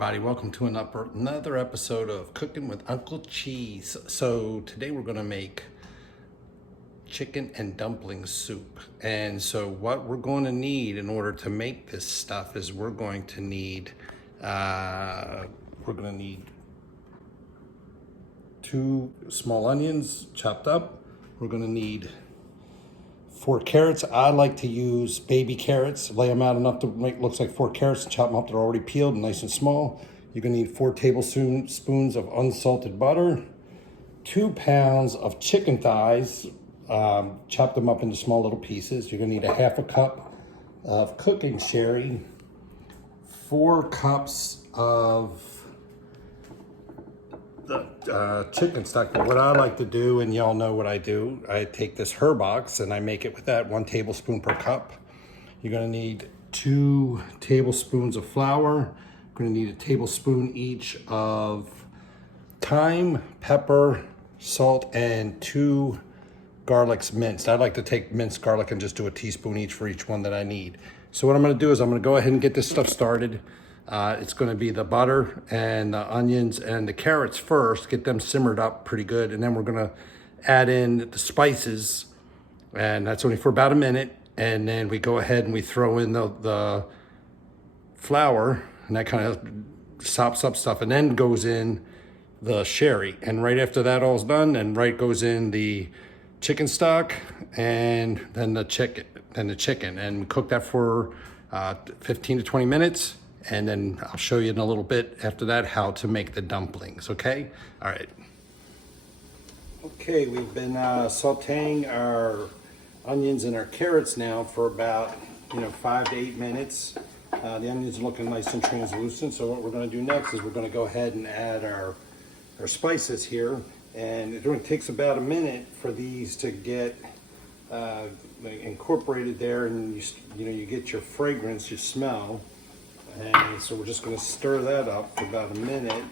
everybody, welcome to another episode of Cooking with Uncle Cheese. So today we're going to make chicken and dumpling soup. And so what we're going to need in order to make this stuff is we're going to need 2 small onions chopped up. We're going to need 4 carrots. I like to use baby carrots, lay them out enough to make looks like 4 carrots, chop them up, they're already peeled, nice and small. You're gonna need 4 tablespoons of unsalted butter, 2 pounds of chicken thighs, chop them up into small little pieces. You're gonna need a half a cup of cooking sherry, 4 cups of the chicken stock. But what I like to do, and y'all know what I do, I take this herbox and I make it with that 1 tablespoon per cup. You're gonna need 2 tablespoons of flour. You're gonna need a tablespoon each of thyme, pepper, salt, and 2 garlics minced. I like to take minced garlic and just do a teaspoon each for each one that I need. So what I'm gonna do is I'm gonna go ahead and get this stuff started. It's going to be the butter and the onions and the carrots first, get them simmered up pretty good, and then we're going to add in the spices, and that's only for about a minute, and then we go ahead and we throw in the flour, and that kind of sops up stuff, and then goes in the sherry, and right after that all's done, and right goes in the chicken stock, and then the chicken, and we cook that for 15 to 20 minutes. And then I'll show you in a little bit after that how to make the dumplings, okay? All right. Okay, we've been sauteing our onions and our carrots now for about 5 to 8 minutes. The onions are looking nice and translucent, so what we're gonna do next is we're gonna go ahead and add our spices here. And it only takes about a minute for these to get incorporated there, and you get your fragrance, your smell. And so we're just going to stir that up for about a minute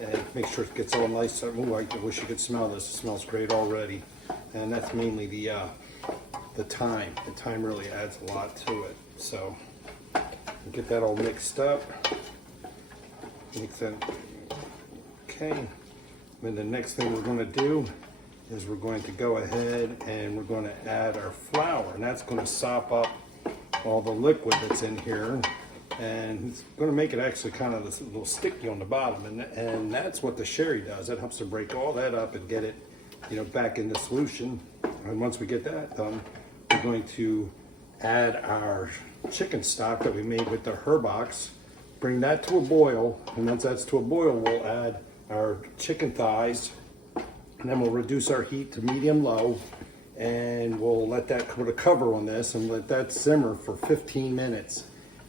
and make sure it gets all nice. Ooh, I wish you could smell this. It smells great already. And that's mainly the thyme. The thyme really adds a lot to it. So we'll get that all mixed up. Mix that. Okay. And the next thing we're going to do is we're going to go ahead and we're going to add our flour. And that's going to sop up all the liquid that's in here. And it's going to make it actually kind of a little sticky on the bottom, and that's what the sherry does. It helps to break all that up and get it, back in the solution. And once we get that done, we're going to add our chicken stock that we made with the herbox. Bring that to a boil, and once that's to a boil, we'll add our chicken thighs, and then we'll reduce our heat to medium-low, and we'll let that put a cover on this and let that simmer for 15 minutes.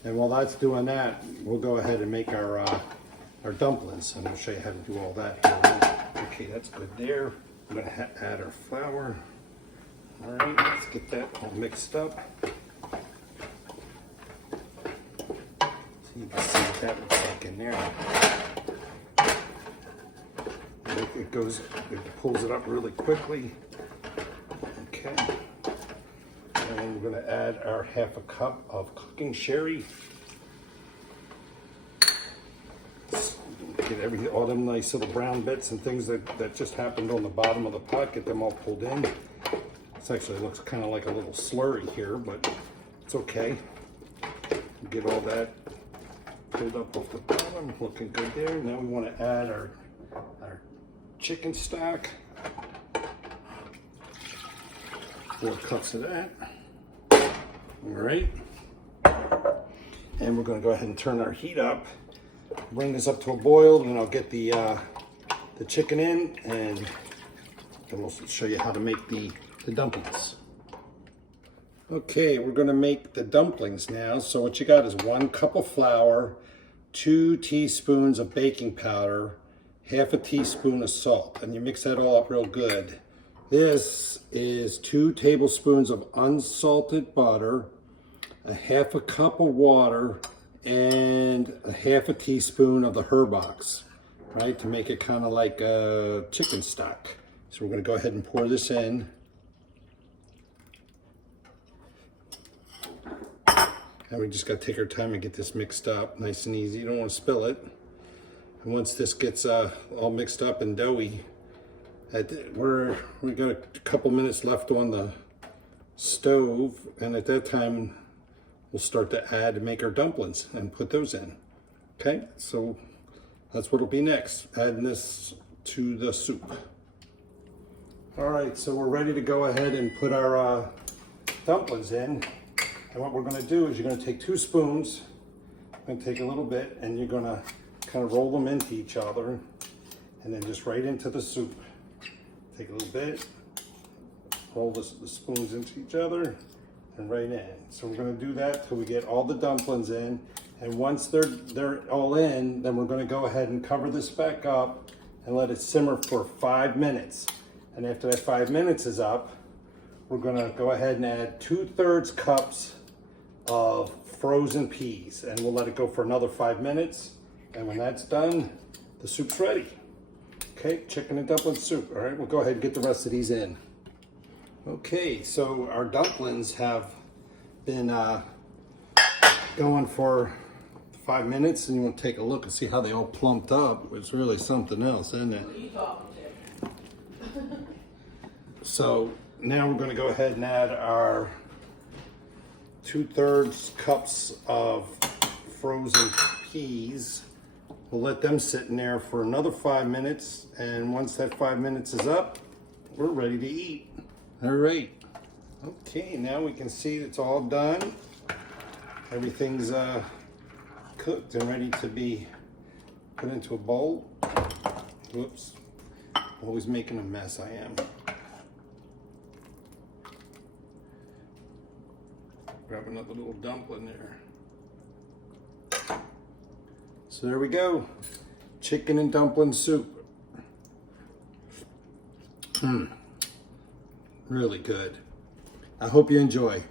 And while that's doing that, we'll go ahead and make our dumplings, and I'll show you how to do all that here. Okay, that's good there. I'm going to add our flour. All right, let's get that all mixed up. So you can see what that looks like in there. It pulls it up really quickly. Okay. And we're going to add our half a cup of cooking sherry. Get all them nice little brown bits and things that just happened on the bottom of the pot, get them all pulled in. This actually looks kind of like a little slurry here, but it's okay. Get all that pulled up off the bottom, looking good there. Now we want to add our chicken stock. 4 cups of that. All right, and we're going to go ahead and turn our heat up, bring this up to a boil, and I'll get the chicken in, and then we'll show you how to make the dumplings. Okay, we're going to make the dumplings now. So what you got is 1 cup of flour, 2 teaspoons of baking powder, half a teaspoon of salt, and you mix that all up real good. This is 2 tablespoons of unsalted butter, a half a cup of water, and a half a teaspoon of the herbox, right, to make it kind of like a chicken stock. So we're going to go ahead and pour this in. And we just got to take our time and get this mixed up nice and easy. You don't want to spill it. And once this gets all mixed up and doughy, we got a couple minutes left on the stove, and at that time we'll start to add and make our dumplings and put those in. Okay, so that's what'll be next, adding this to the soup. All right, so we're ready to go ahead and put our dumplings in. And what we're gonna do is you're gonna take 2 spoons, and take a little bit, and you're gonna kind of roll them into each other, and then just right into the soup. Take a little bit, roll the spoons into each other, and right in. So we're gonna do that till we get all the dumplings in. And once they're all in, then we're gonna go ahead and cover this back up and let it simmer for 5 minutes. And after that 5 minutes is up, we're gonna go ahead and add 2/3 cups of frozen peas, and we'll let it go for another 5 minutes. And when that's done, the soup's ready. Okay, chicken and dumpling soup. All right, we'll go ahead and get the rest of these in. Okay, so our dumplings have been going for 5 minutes, and you want to take a look and see how they all plumped up. It's really something else, isn't it? What are you talking to? So now we're going to go ahead and add our 2/3 cups of frozen peas. We'll let them sit in there for another 5 minutes, and once that 5 minutes is up, we're ready to eat. All right. Okay, now we can see it's all done. Everything's cooked and ready to be put into a bowl. Whoops. Always making a mess, I am. Grab another little dumpling there. So there we go. Chicken and dumpling soup. Really good. I hope you enjoy.